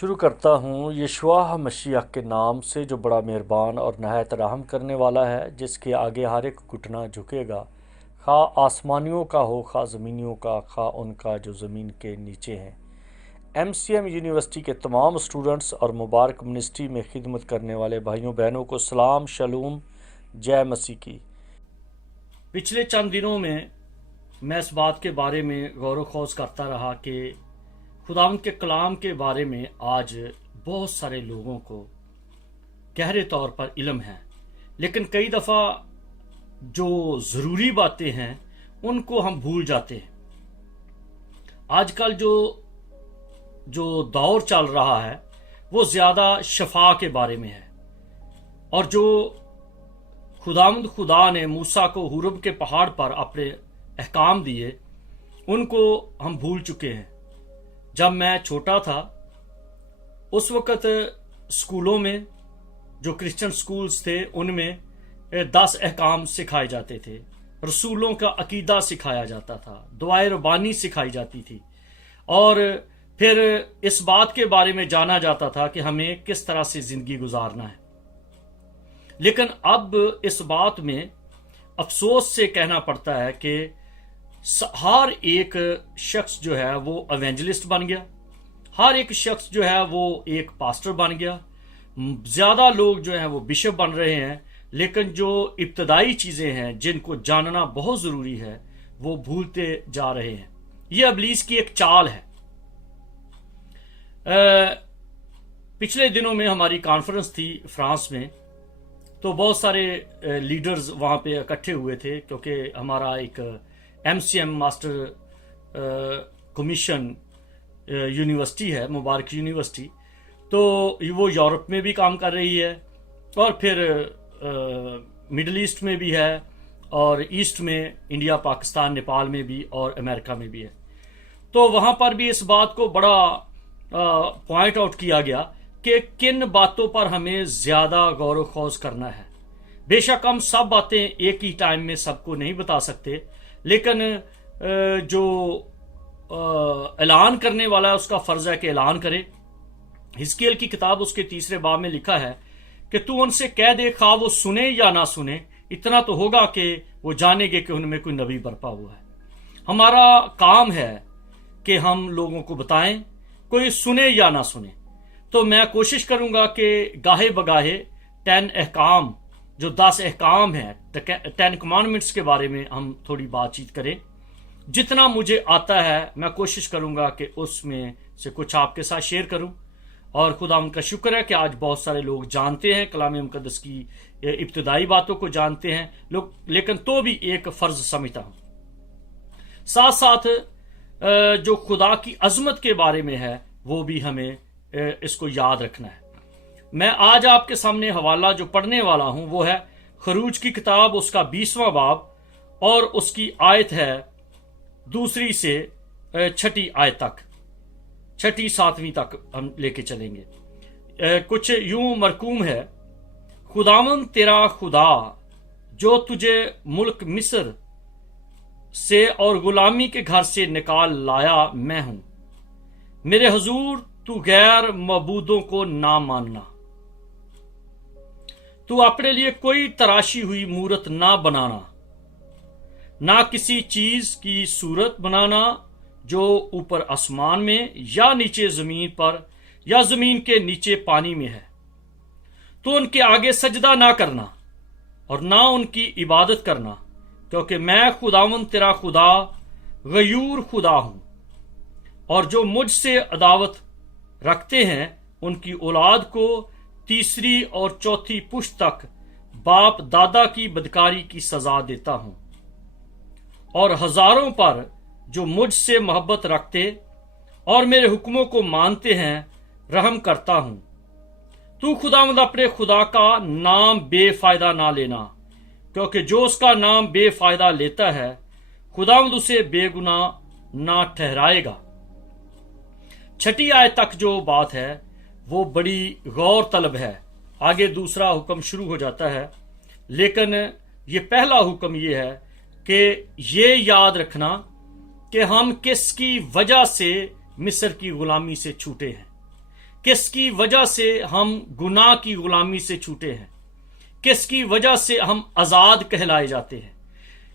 शुरू करता हूँ यशुआ मसीह के नाम से जो बड़ा मेहरबान और नहायत रहम करने वाला है, जिसके आगे हर एक घुटना झुकेगा, खा आसमानियों का हो खा ज़मीनियों का, खा उनका जो ज़मीन के नीचे हैं। एमसीएम यूनिवर्सिटी के तमाम स्टूडेंट्स और मुबारक मिनिस्ट्री में खिदमत करने वाले भाइयों बहनों को सलाम शलूम, जय मसीह की। पिछले चंद दिनों में मैं इस बात के बारे में गौर खोज करता रहा कि खुदावंद के कलाम के बारे में आज बहुत सारे लोगों को गहरे तौर पर इल्म है, लेकिन कई दफ़ा जो ज़रूरी बातें हैं उनको हम भूल जाते हैं। आजकल जो जो दौर चल रहा है वो ज़्यादा शफा के बारे में है, और जो खुदावंद खुदा ने मूसा को हुरब के पहाड़ पर अपने अहकाम दिए उनको हम भूल चुके हैं। जब मैं छोटा था उस वक़्त स्कूलों में, जो क्रिश्चियन स्कूल्स थे, उनमें 10 अहकाम सिखाए जाते थे, रसूलों का अकीदा सिखाया जाता था, दुआए रबानी सिखाई जाती थी, और फिर इस बात के बारे में जाना जाता था कि हमें किस तरह से ज़िंदगी गुजारना है। लेकिन अब इस बात में अफसोस से कहना पड़ता है कि हर एक शख्स जो है वो एवेंजलिस्ट बन गया, हर एक शख्स जो है वो एक पास्टर बन गया, ज़्यादा लोग जो हैं वो बिशप बन रहे हैं, लेकिन जो इब्तदाई चीज़ें हैं जिनको जानना बहुत ज़रूरी है वो भूलते जा रहे हैं। ये इब्लीस की एक चाल है। पिछले दिनों में हमारी कॉन्फ्रेंस थी फ्रांस में, तो बहुत सारे लीडर्स वहाँ पे इकट्ठे हुए थे, क्योंकि हमारा एक एमसीएम मास्टर कमीशन यूनिवर्सिटी है, मुबारक यूनिवर्सिटी, तो वो यूरोप में भी काम कर रही है और फिर मिडल ईस्ट में भी है, और ईस्ट में इंडिया, पाकिस्तान, नेपाल में भी, और अमेरिका में भी है। तो वहाँ पर भी इस बात को बड़ा पॉइंट आउट किया गया कि किन बातों पर हमें ज़्यादा गौर खोज करना है। बेशक हम सब बातें एक ही टाइम में सबको नहीं बता सकते, लेकिन जो ऐलान करने वाला है उसका फ़र्ज़ है कि ऐलान करे। हिजकिय्याल की किताब उसके 3 बाब में लिखा है कि तू उनसे कह दे, खा वो सुने या ना सुने, इतना तो होगा कि वो जानेंगे कि उनमें कोई नबी बरपा हुआ है। हमारा काम है कि हम लोगों को बताएं, कोई सुने या ना सुने। तो मैं कोशिश करूंगा कि गाहे बगाहे 10 अहकाम, जो 10 अहकाम हैं, 10 कमांडमेंट्स के बारे में हम थोड़ी बातचीत करें। जितना मुझे आता है मैं कोशिश करूंगा कि उसमें से कुछ आपके साथ शेयर करूं, और खुदा उनका शुक्र है कि आज बहुत सारे लोग जानते हैं, कलाम मुकद्दस की इब्तदाई बातों को जानते हैं लोग, लेकिन तो भी एक फ़र्ज समझता हूं। साथ साथ जो खुदा की अजमत के बारे में है वो भी हमें इसको याद रखना है। मैं आज आपके सामने हवाला जो पढ़ने वाला हूं वो है खरूज की किताब, उसका 20वां बाब, और उसकी आयत है 2 से 6 आयत तक, 6 7वीं तक हम लेके चलेंगे। कुछ यूं मरकूम है, खुदावंद तेरा खुदा जो तुझे मुल्क मिस्र से और गुलामी के घर से निकाल लाया मैं हूं। मेरे हुजूर तू गैर मबूदों को ना मानना, तू अपने लिए कोई तराशी हुई मूरत ना बनाना, ना किसी चीज की सूरत बनाना जो ऊपर आसमान में या नीचे जमीन पर या जमीन के नीचे पानी में है। तो उनके आगे सजदा ना करना और ना उनकी इबादत करना, क्योंकि मैं खुदावंद तेरा खुदा गयूर खुदा हूं, और जो मुझसे अदावत रखते हैं उनकी औलाद को 3री और 4थी पुश्त तक बाप दादा की बदकारी की सजा देता हूं, और हजारों पर जो मुझसे मोहब्बत रखते और मेरे हुक्मों को मानते हैं रहम करता हूं। तू खुदावंद अपने खुदा का नाम बेफायदा ना लेना, क्योंकि जो उसका नाम बेफायदा लेता है खुदावंद उसे बेगुनाह ना ठहराएगा। 6 आयत तक जो बात है वो बड़ी गौर तलब है। आगे दूसरा हुक्म शुरू हो जाता है, लेकिन ये पहला हुक्म ये है कि ये याद रखना कि हम किसकी वजह से मिस्र की गुलामी से छूटे हैं। किसकी वजह से हम गुनाह की गुलामी से छूटे हैं, किसकी वजह से हम आजाद कहलाए जाते हैं,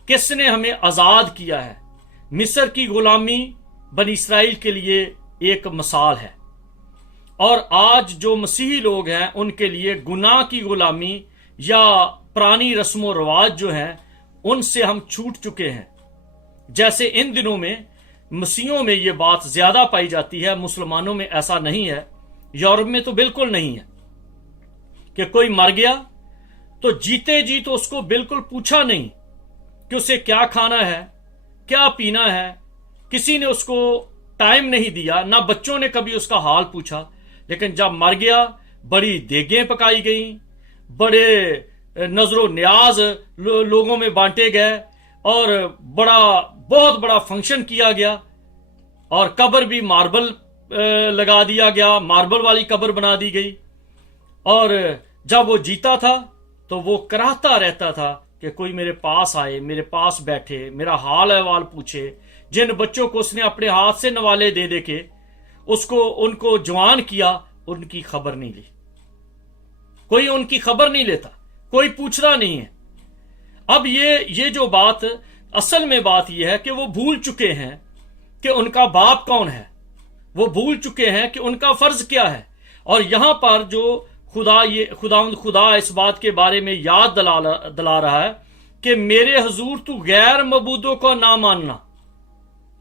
किसने हमें आजाद किया है। मिस्र की गुलामी बनी इस्राइल के लिए एक मिसाल है, और आज जो मसीही लोग हैं उनके लिए गुनाह की गुलामी या पुरानी रस्म व रिवाज जो हैं उनसे हम छूट चुके हैं। जैसे इन दिनों में मसीहों में ये बात ज्यादा पाई जाती है, मुसलमानों में ऐसा नहीं है, यूरोप में तो बिल्कुल नहीं है कि कोई मर गया तो जीते जी तो उसको बिल्कुल पूछा नहीं कि उसे क्या खाना है, क्या पीना है। किसी ने उसको टाइम नहीं दिया, ना बच्चों ने कभी उसका हाल पूछा। लेकिन जब मर गया बड़ी देगें पकाई गई, बड़े नजरो न्याज लोगों में बांटे गए और बहुत बड़ा फंक्शन किया गया, और कब्र भी मार्बल लगा दिया गया, मार्बल वाली कब्र बना दी गई। और जब वो जीता था तो वो कराहता रहता था कि कोई मेरे पास आए, मेरे पास बैठे, मेरा हाल अहवाल पूछे। जिन बच्चों को उसने अपने हाथ से नवाले दे दे के उनको जवान किया, उनकी खबर नहीं ली। कोई उनकी खबर नहीं लेता, कोई पूछता नहीं है। अब ये जो बात असल में बात यह है कि वो भूल चुके हैं कि उनका बाप कौन है, वो भूल चुके हैं कि उनका फर्ज क्या है। और यहां पर जो खुदा इस बात के बारे में याद दिला रहा है कि मेरे हुजूर तू गैर मबूदों को ना मानना।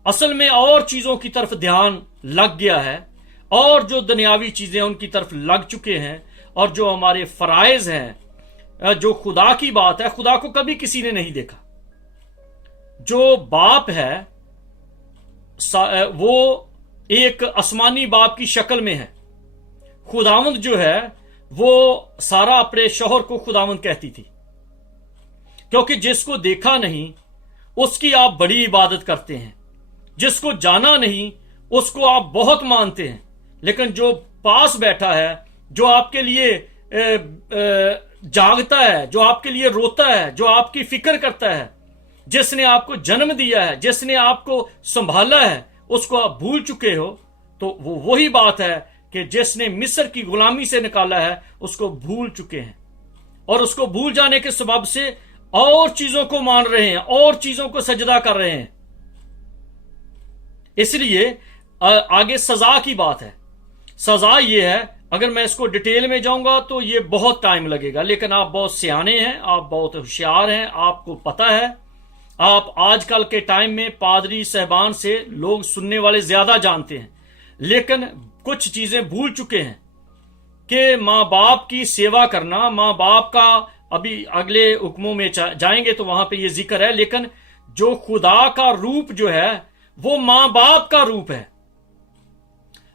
असल में और चीजों की तरफ ध्यान लग गया है, और जो दुनियावी चीजें उनकी तरफ लग चुके हैं, और जो हमारे फराइज हैं, जो खुदा की बात है, खुदा को कभी किसी ने नहीं देखा। जो बाप है वो एक आसमानी बाप की शक्ल में है। खुदावंद जो है वो सारा अपने शौहर को खुदावंद कहती थी, क्योंकि जिसको देखा नहीं उसकी आप बड़ी इबादत करते हैं, जिसको जाना नहीं उसको आप बहुत मानते हैं। लेकिन जो पास बैठा है, जो आपके लिए जागता है, जो आपके लिए रोता है, जो आपकी फिक्र करता है, जिसने आपको जन्म दिया है, जिसने आपको संभाला है, उसको आप भूल चुके हो। तो वो वही बात है कि जिसने मिस्र की गुलामी से निकाला है उसको भूल चुके हैं, और उसको भूल जाने के सबब से और चीजों को मान रहे हैं, और चीजों को सजदा कर रहे हैं। इसलिए आगे सजा की बात है। सजा ये है, अगर मैं इसको डिटेल में जाऊंगा तो ये बहुत टाइम लगेगा, लेकिन आप बहुत सियाने हैं, आप बहुत होशियार हैं, आपको पता है। आप आजकल के टाइम में पादरी साहबान से लोग सुनने वाले ज्यादा जानते हैं, लेकिन कुछ चीजें भूल चुके हैं कि माँ बाप की सेवा करना, माँ बाप का अभी अगले हुक्मों में जाएंगे तो वहां पे ये जिक्र है। लेकिन जो खुदा का रूप जो है वो माँ बाप का रूप है।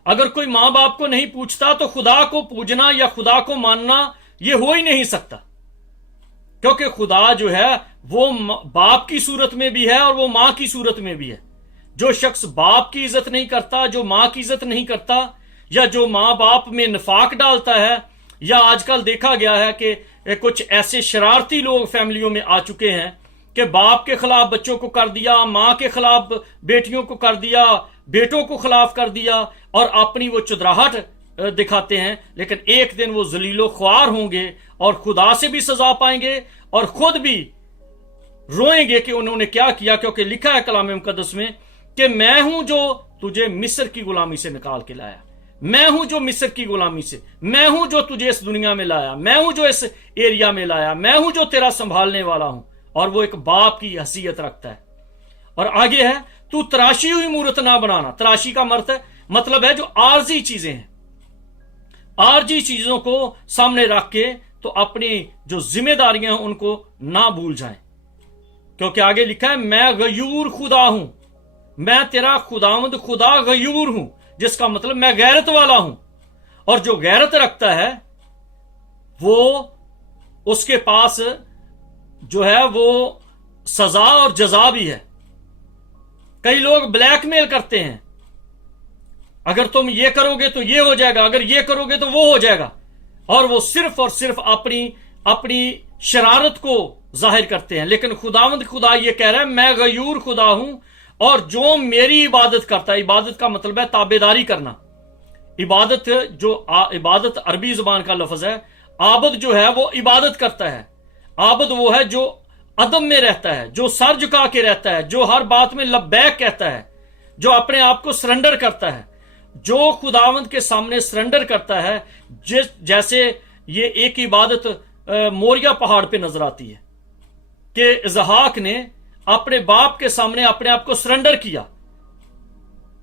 अगर कोई माँ बाप को नहीं पूछता तो खुदा को पूजना या खुदा को मानना ये हो ही नहीं सकता, क्योंकि खुदा जो है वो बाप की सूरत में भी है और वो मां की सूरत में भी है। जो शख्स बाप की इज्जत नहीं करता, जो मां की इज्जत नहीं करता, या जो मां बाप में निफाक डालता है, या आजकल देखा गया है कि कुछ ऐसे शरारती लोग फैमिलियों में आ चुके हैं कि बाप के खिलाफ बच्चों को कर दिया, मां के खिलाफ बेटियों को कर दिया, बेटों को खिलाफ कर दिया, और अपनी वो चुदराहट दिखाते हैं। लेकिन एक दिन वो जलीलो ख्वार होंगे और खुदा से भी सजा पाएंगे और खुद भी रोएंगे कि उन्होंने क्या किया, क्योंकि लिखा है कलाम मुकद्दस में कि मैं हूं जो तुझे मिस्र की गुलामी से निकाल के लाया, मैं हूं जो मिस्र की गुलामी से, मैं हूं जो तुझे इस दुनिया में लाया, मैं हूं जो इस एरिया में लाया, मैं हूं जो तेरा संभालने वाला हूं। और वो एक बाप की हैसियत रखता है। और आगे है, तू तराशी हुई मूर्त ना बनाना। तराशी का मतलब है जो आर्जी चीजें हैं, आर्जी चीजों को सामने रख के तो अपनी जो जिम्मेदारियां हैं उनको ना भूल जाएं, क्योंकि आगे लिखा है मैं गयूर खुदा हूं, मैं तेरा खुदावंद खुदा गयूर हूं, जिसका मतलब मैं गैरत वाला हूं। और जो गैरत रखता है वो उसके पास जो है वो सजा और जजा भी है। कई लोग ब्लैकमेल करते हैं, अगर तुम ये करोगे तो ये हो जाएगा, अगर ये करोगे तो वो हो जाएगा, और वो सिर्फ और सिर्फ अपनी शरारत को जाहिर करते हैं। लेकिन खुदावंद खुदा ये कह रहा है मैं गयूर खुदा हूं, और जो मेरी इबादत करता है, इबादत का मतलब है ताबेदारी करना, इबादत इबादत अरबी जुबान का लफ्ज है। आबद जो है वो इबादत करता है। आबद वो है जो अदम में रहता है, जो सर झुका के रहता है, जो हर बात में लब्बैक कहता है, जो अपने आप को सरेंडर करता है, जो खुदावंद के सामने सरेंडर करता है। जैसे ये एक इबादत मोरिया पहाड़ पे नजर आती है कि इसहाक ने अपने बाप के सामने अपने आप को सरेंडर किया।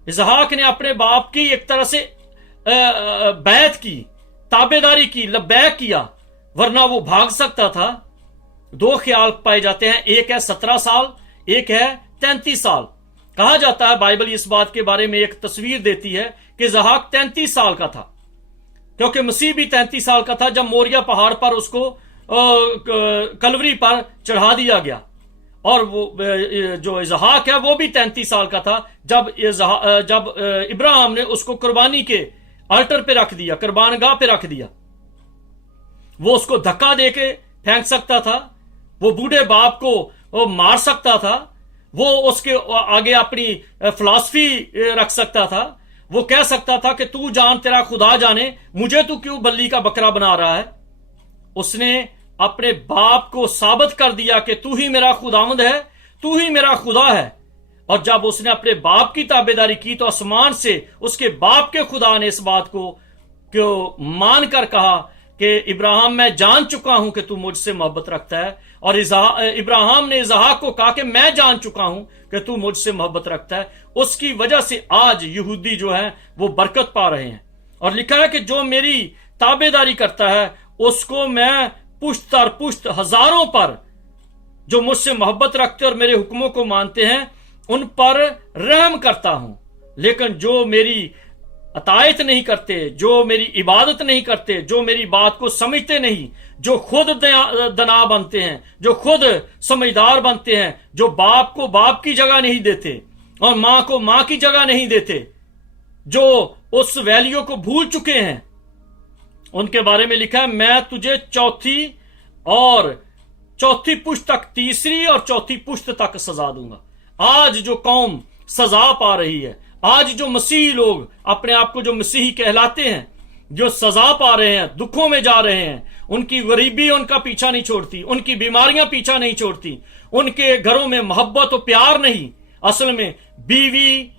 इसहाक ने अपने बाप की एक तरह से बैत की, ताबेदारी की, लब्बैक किया, वरना वो भाग सकता था। दो ख्याल पाए जाते हैं, एक है 17 साल, एक है 33 साल। कहा जाता है, बाइबल इस बात के बारे में एक तस्वीर देती है कि इसहाक 33 साल का था, क्योंकि मसीह भी 33 साल का था जब मोरिया पहाड़ पर उसको कलवरी पर चढ़ा दिया गया। और वो जो इसहाक है वो भी 33 साल का था जब इब्राहिम ने उसको कुर्बानी के अल्टर पे रख दिया, कुर्बानगाह पे रख दिया। वो उसको धक्का देके फेंक सकता था, वो बूढ़े बाप को वो मार सकता था, वो उसके आगे अपनी फिलॉसफी रख सकता था। वो कह सकता था कि तू जान तेरा खुदा जाने, मुझे तू क्यों बल्ली का बकरा बना रहा है। उसने अपने बाप को साबित कर दिया कि तू ही मेरा खुदावंद है, तू ही मेरा खुदा है। और जब उसने अपने बाप की ताबेदारी की तो आसमान से उसके बाप के खुदा ने इस बात को मान कर कहा कि इब्राहिम मैं जान चुका हूं कि तू मुझसे मोहब्बत रखता है। और इब्राहिम ने इसहाक को कहा कि मैं जान चुका हूं कि तू मुझसे मोहब्बत रखता है। उसकी वजह से आज यहूदी जो है वो बरकत पा रहे हैं। और लिखा है कि जो मेरी ताबेदारी करता है उसको मैं पुश्त दर पुश्त हजारों पर, जो मुझसे मोहब्बत रखते और मेरे हुक्मों को मानते हैं, उन पर रहम करता हूं। लेकिन जो मेरी अतायत नहीं करते, जो मेरी इबादत नहीं करते, जो मेरी बात को समझते नहीं, जो खुद दना बनते हैं, जो खुद समझदार बनते हैं, जो बाप को बाप की जगह नहीं देते और मां को मां की जगह नहीं देते, जो उस वैल्यू को भूल चुके हैं, उनके बारे में लिखा है मैं तुझे चौथी पुश्त तक, तीसरी और चौथी पुश्त तक सजा दूंगा। आज जो कौम सजा पा रही है, आज जो मसीही लोग अपने आप को जो मसीही कहलाते हैं, जो सजा पा रहे हैं, दुखों में जा रहे हैं, उनकी गरीबी उनका पीछा नहीं छोड़ती, उनकी बीमारियां पीछा नहीं छोड़ती, उनके घरों में मोहब्बत और प्यार नहीं। असल में बीवी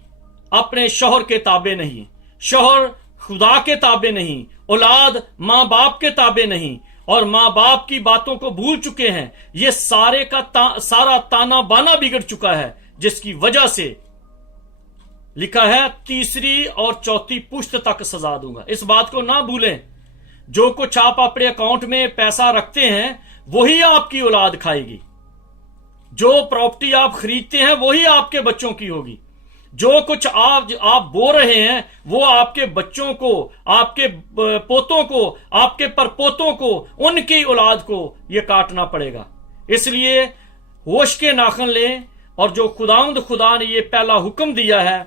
अपने शौहर के ताबे नहीं, शौहर खुदा के ताबे नहीं, औलाद मां बाप के ताबे नहीं, और मां बाप की बातों को भूल चुके हैं। ये सारे का सारा ताना बाना बिगड़ चुका है, जिसकी वजह से लिखा है तीसरी और चौथी पुश्त तक सजा दूंगा। इस बात को ना भूलें, जो कुछ आप अपने अकाउंट में पैसा रखते हैं वही आपकी औलाद खाएगी। जो प्रॉपर्टी आप खरीदते हैं वही आपके बच्चों की होगी। जो कुछ आप बो रहे हैं वो आपके बच्चों को, आपके पोतों को, आपके परपोतों को, उनकी औलाद को ये काटना पड़ेगा। इसलिए होश के नाखन लें। और जो खुदा ने ये पहला हुक्म दिया है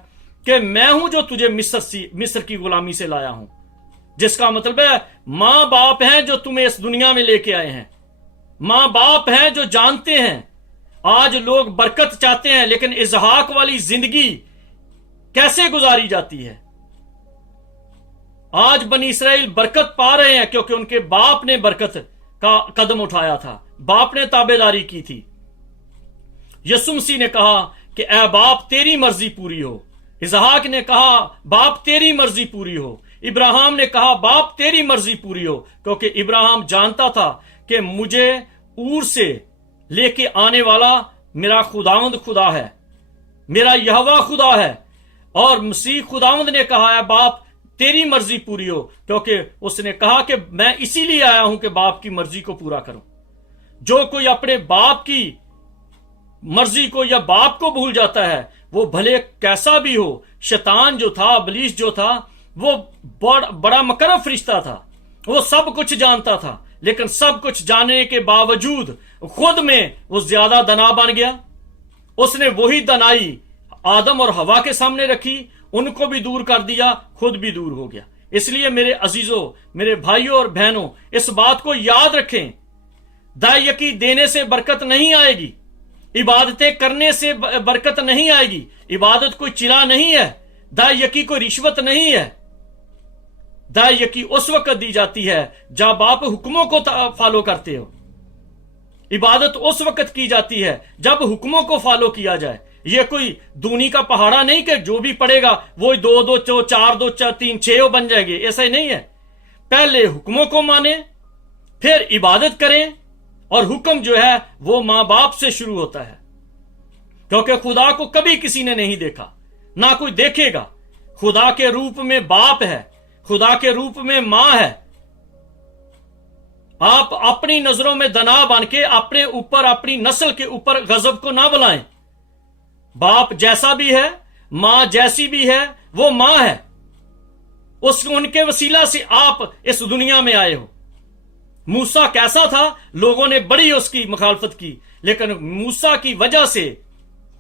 कि मैं हूं जो तुझे मिस्र की गुलामी से लाया हूं, जिसका मतलब है मां बाप हैं जो तुम्हें इस दुनिया में लेके आए हैं, मां बाप हैं जो जानते हैं। आज लोग बरकत चाहते हैं, लेकिन इसहाक वाली जिंदगी कैसे गुजारी जाती है? आज बनी इसराइल बरकत पा रहे हैं क्योंकि उनके बाप ने बरकत का कदम उठाया था, बाप ने ताबेदारी की थी। यसु मसीह ने कहा कि ऐ बाप तेरी मर्जी पूरी हो। इसहाक ने कहा बाप तेरी मर्जी पूरी हो। इब्राहिम ने कहा बाप तेरी मर्जी पूरी हो, क्योंकि इब्राहिम जानता था कि मुझे ऊर से लेके आने वाला मेरा खुदावंद खुदा है, मेरा यहोवा खुदा है। और मसीह खुदावंद ने कहा है बाप तेरी मर्जी पूरी हो, क्योंकि उसने कहा कि मैं इसीलिए आया हूं कि बाप की मर्जी को पूरा करूं। जो कोई अपने बाप की मर्जी को या बाप को भूल जाता है, वो भले कैसा भी हो, शैतान जो था, इब्लीस जो था, वो बड़ा मकरब फरिश्ता था, वो सब कुछ जानता था, लेकिन सब कुछ जानने के बावजूद खुद में वो ज्यादा दना बन गया। उसने वही दनाई आदम और हवा के सामने रखी, उनको भी दूर कर दिया, खुद भी दूर हो गया। इसलिए मेरे अजीजों, मेरे भाइयों और बहनों, इस बात को याद रखें, दायकी देने से बरकत नहीं आएगी, इबादतें करने से बरकत नहीं आएगी। इबादत कोई चिरा नहीं है, दायकी कोई रिश्वत नहीं है। दायकी उस वक्त दी जाती है जब आप हुक्मों को फॉलो करते हो। इबादत उस वक्त की जाती है जब हुक्मों को फॉलो किया जाए। ये कोई दूनी का पहाड़ा नहीं कि जो भी पड़ेगा वो 2 2 4 2 4 3 6 बन जाएंगे, ऐसा ही नहीं है। पहले हुक्मों को माने, फिर इबादत करें, और हुक्म जो है वो मां बाप से शुरू होता है, क्योंकि खुदा को कभी किसी ने नहीं देखा, ना कोई देखेगा। खुदा के रूप में बाप है, खुदा के रूप में मां है। आप अपनी नजरों में दना बन के अपने ऊपर, अपनी नस्ल के ऊपर गजब को ना बुलाएं। बाप जैसा भी है, मां जैसी भी है, वो मां है। उनके वसीला से आप इस दुनिया में आए हो। मूसा कैसा था, लोगों ने बड़ी उसकी मुखालफत की, लेकिन मूसा की वजह से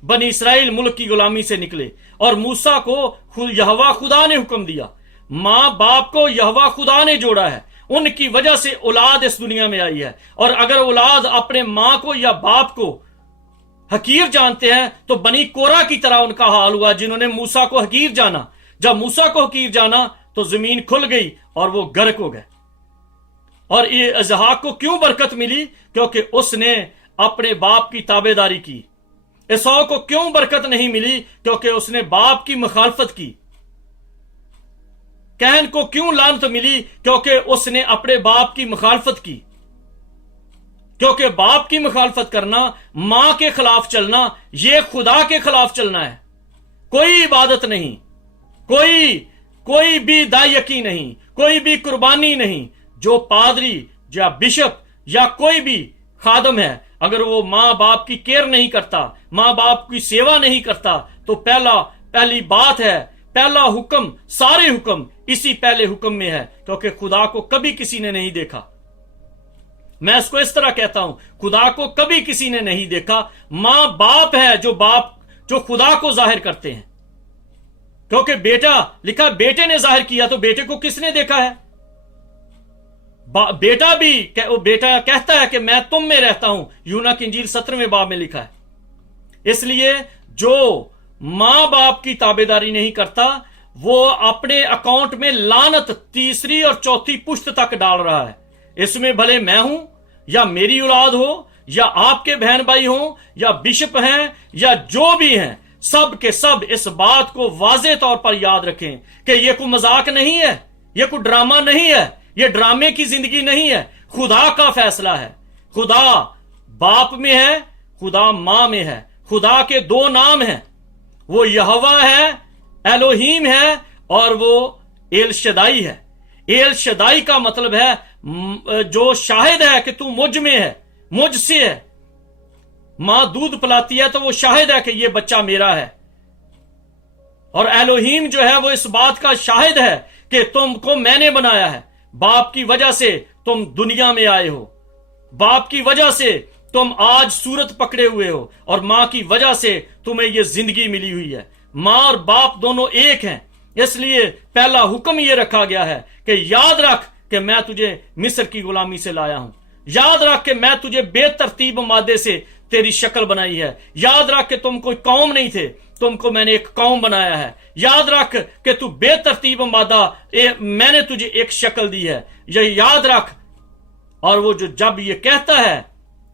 बनी इसराइल मुल्क की गुलामी से निकले, और मूसा को यहोवा खुदा ने हुक्म दिया। मां बाप को यहोवा खुदा ने जोड़ा है, उनकी वजह से औलाद इस दुनिया में आई है। और अगर औलाद अपने मां को या बाप को हकीर जानते हैं तो बनी कोरा की तरह उनका हाल हुआ, जिन्होंने मूसा को हकीर जाना। जब मूसा को हकीर जाना तो जमीन खुल गई और वो गर्क हो गए। और ये इसहाक को क्यों बरकत मिली? क्योंकि उसने अपने बाप की ताबेदारी की। एसाव को क्यों बरकत नहीं मिली? क्योंकि उसने बाप की मुखालफत की। कैन को क्यों लानत मिली? क्योंकि उसने अपने बाप की मुखालफत की। क्योंकि बाप की मुखालफत करना, मां के खिलाफ चलना, यह खुदा के खिलाफ चलना है। कोई इबादत नहीं, कोई भी दायकी नहीं, कोई भी कुर्बानी नहीं। जो पादरी या बिशप या कोई भी खादम है, अगर वो मां बाप की केयर नहीं करता, मां बाप की सेवा नहीं करता, तो पहली बात है, पहला हुक्म, सारे हुक्म इसी पहले हुक्म में है, क्योंकि खुदा को कभी किसी ने नहीं देखा। मैं इसको इस तरह कहता हूं, खुदा को कभी किसी ने नहीं देखा। मां बाप है जो खुदा को जाहिर करते हैं। क्योंकि बेटा लिखा, बेटे ने जाहिर किया, तो बेटे को किसने देखा है? बेटा कहता है कि मैं तुम में रहता हूं, यूना की इंजील 17वें बाब में लिखा है। इसलिए जो मां बाप की ताबेदारी नहीं करता, वो अपने अकाउंट में लानत 3री और 4थी पुश्त तक डाल रहा है। इसमें भले मैं हूं, या मेरी औलाद हो, या आपके बहन भाई हो, या बिशप हैं, या जो भी हैं, सब के सब इस बात को वाजे तौर पर याद रखें कि यह कोई मजाक नहीं है, यह कोई ड्रामा नहीं है, यह ड्रामे की जिंदगी नहीं है। खुदा का फैसला है। खुदा बाप में है, खुदा मां में है। खुदा के 2 नाम हैं, वो यहोवा है, एलोहीम है, और वो एल शदाई है। एल शदाई का मतलब है जो शाहिद है कि तू मुझ में है, मुझसे है। मां दूध पिलाती है तो वो शाहिद है कि ये बच्चा मेरा है। और एलोहीम जो है वो इस बात का शाहिद है कि तुमको मैंने बनाया है। बाप की वजह से तुम दुनिया में आए हो, बाप की वजह से तुम आज सूरत पकड़े हुए हो, और मां की वजह से तुम्हें यह जिंदगी मिली हुई है। मां और बाप दोनों एक हैं। इसलिए पहला हुक्म यह रखा गया है कि याद रख कि मैं तुझे मिस्र की गुलामी से लाया हूं। याद रख कि मैं तुझे बेतरतीब मादे से तेरी शक्ल बनाई है। याद रख कि तुम कोई कौम नहीं थे, तुमको मैंने एक कौम बनाया है। याद रख कि तू बेतरतीब मादा, मैंने तुझे एक शक्ल दी है, यह याद रख। और वो जो जब ये कहता है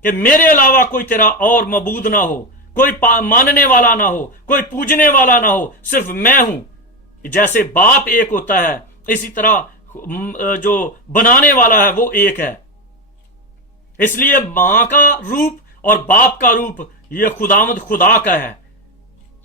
कि मेरे अलावा कोई तेरा और मबूद ना हो, कोई मानने वाला ना हो, कोई पूजने वाला ना हो, सिर्फ मैं हूं। जैसे बाप एक होता है, इसी तरह जो बनाने वाला है वो एक है। इसलिए मां का रूप और बाप का रूप यह खुदामद खुदा का है।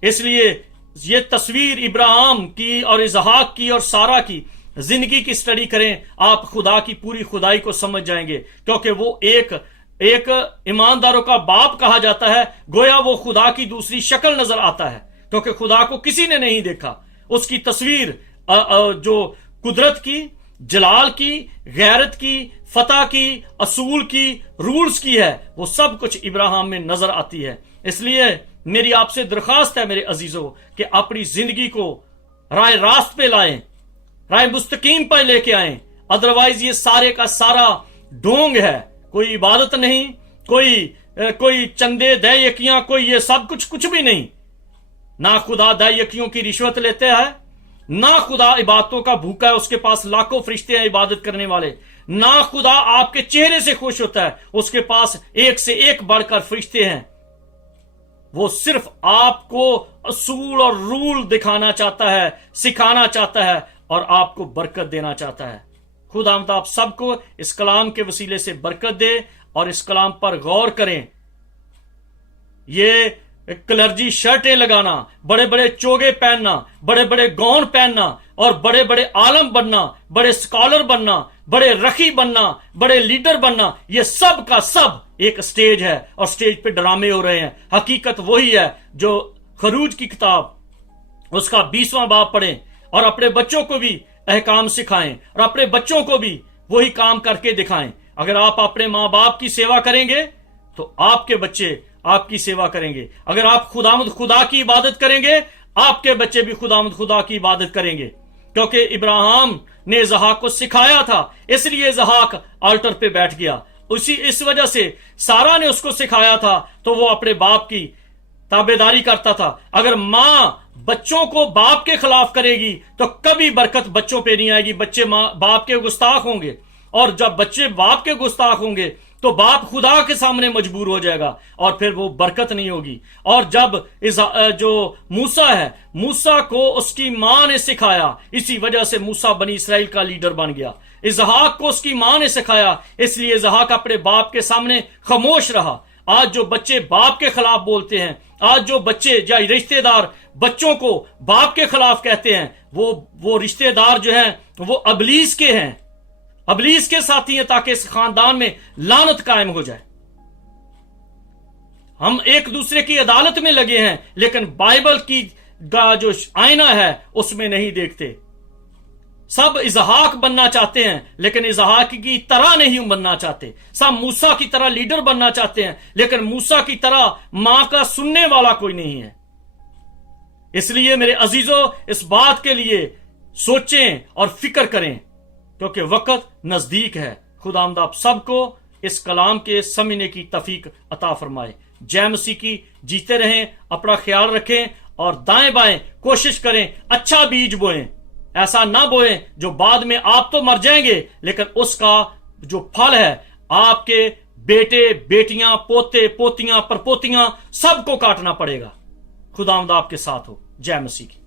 इसलिए ये तस्वीर इब्राहिम की और इसहाक की और सारा की जिंदगी की स्टडी करें, आप खुदा की पूरी खुदाई को समझ जाएंगे। क्योंकि वो एक ईमानदारों का बाप कहा जाता है, गोया वो खुदा की दूसरी शक्ल नजर आता है। क्योंकि खुदा को किसी ने नहीं देखा। उसकी तस्वीर जो कुदरत की, जलाल की, गैरत की, फतह की, असूल की, रूल्स की है, वो सब कुछ इब्राहिम में नजर आती है। इसलिए मेरी आपसे दरखास्त है मेरे अजीजों कि अपनी जिंदगी को राय रास्त पे लाएं, राय मुस्तकीम पर लेके आएं। अदरवाइज ये सारे का सारा ढोंग है, कोई इबादत नहीं, कोई चंदे दयकियां, कोई ये सब कुछ भी नहीं। ना खुदा दयकियों की रिश्वत लेते हैं, ना खुदा इबादतों का भूखा है, उसके पास लाखों फरिश्ते हैं इबादत करने वाले। ना खुदा आपके चेहरे से खुश होता है, उसके पास एक से एक बढ़कर फरिश्ते हैं। वो सिर्फ आपको असूल और रूल दिखाना चाहता है, सिखाना चाहता है और आपको बरकत देना चाहता है। खुदावंद आप सबको इस कलाम के वसीले से बरकत दे और इस कलाम पर गौर करें। ये क्लर्जी शर्टें लगाना, बड़े बड़े चोगे पहनना, बड़े बड़े गाउन पहनना और बड़े बड़े आलम बनना, बड़े स्कॉलर बनना, बड़े रखी बनना, बड़े लीडर बनना, ये सब का सब एक स्टेज है और स्टेज पे ड्रामे हो रहे हैं। हकीकत वही है जो खरूज की किताब उसका 20वां बाब पढ़ें और अपने बच्चों को भी अहकाम सिखाएं और अपने बच्चों को भी वही काम करके दिखाएं। अगर आप अपने मां बाप की सेवा करेंगे तो आपके बच्चे आपकी सेवा करेंगे। अगर आप खुदावंद खुदा की इबादत करेंगे, आपके बच्चे भी खुदावंद खुदा की इबादत करेंगे। क्योंकि इब्राहिम ने इसहाक को सिखाया था, इसलिए इसहाक अल्टर पे बैठ गया। इस वजह से सारा ने उसको सिखाया था, तो वो अपने बाप की ताबेदारी करता था। अगर मां बच्चों को बाप के खिलाफ करेगी तो कभी बरकत बच्चों पे नहीं आएगी। बच्चे मां बाप के गुस्ताख होंगे और जब बच्चे बाप के गुस्ताख होंगे तो बाप खुदा के सामने मजबूर हो जाएगा और फिर वो बरकत नहीं होगी। और जब जो मूसा है, मूसा को उसकी मां ने सिखाया, इसी वजह से मूसा बनी इसराइल का लीडर बन गया। इसहाक को उसकी मां ने सिखाया, इसलिए इसहाक अपने बाप के सामने खामोश रहा। आज जो बच्चे बाप के खिलाफ बोलते हैं, आज जो बच्चे या रिश्तेदार बच्चों को बाप के खिलाफ कहते हैं, वो रिश्तेदार जो हैं वो अबलीस के हैं, अबलीस के साथी हैं, ताकि इस खानदान में लानत कायम हो जाए। हम एक दूसरे की अदालत में लगे हैं, लेकिन बाइबल की जो आईना है उसमें नहीं देखते। सब इसहाक बनना चाहते हैं, लेकिन इसहाक की तरह नहीं बनना चाहते। सब मूसा की तरह लीडर बनना चाहते हैं, लेकिन मूसा की तरह मां का सुनने वाला कोई नहीं है। इसलिए मेरे अजीजों, इस बात के लिए सोचें और फिक्र करें, क्योंकि वक्त नजदीक है। खुदावंद आप सबको इस कलाम के समझने की तौफीक अता फरमाए। जय मसीह की। जीते रहें, अपना ख्याल रखें और दाएं बाएं कोशिश करें, अच्छा बीज बोएं। ऐसा ना बोएं जो बाद में आप तो मर जाएंगे, लेकिन उसका जो फल है आपके बेटे बेटियां, पोते पोतियां, परपोतियां सबको काटना पड़ेगा। खुदावंद आपके साथ हो। जय मसीह की।